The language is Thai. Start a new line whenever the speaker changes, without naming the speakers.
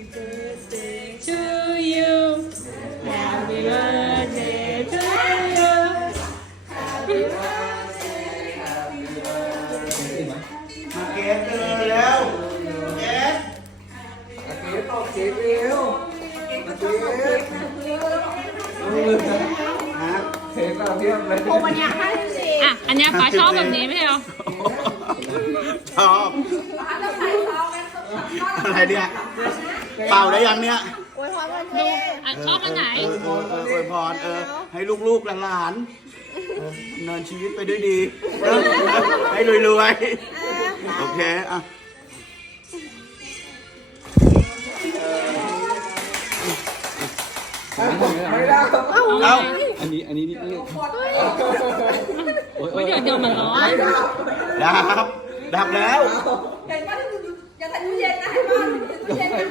birthday to you Happy birthday to you
มาเกสเลยแล้วเกส
เค้กตอกเค้กเร็วเค้ก
ฮะ
เค้กเราเทียบเลย
โอ้วันนี้ห้าสิบสี่อะ อันเนี้ยฟ้าชอบแบบนี้ไม่ใช่เหรอ
ชอบ อะไรเนี่ย เป่าได้ยังเนี่ย
ดูอะชอบอันไหน
เออเออเอออวยพรเออ ให้ลูกๆหลานๆดำเนินชีวิตไปด้วยดีเออให้รวยๆ โอเค อะ
ไม่ได้
เอา
เอ้า
อันนี้ อันนี้นี่นี่โอ้ยโอ้
เฮ้
ย
ยเดี๋ยวเดี๋ยวมันร้อน
ดับ ดับแล้ว
เห็นว่าที่อยู่ยังทันอยู่เย็นนะเห็นว่าอยู่เย็นนะ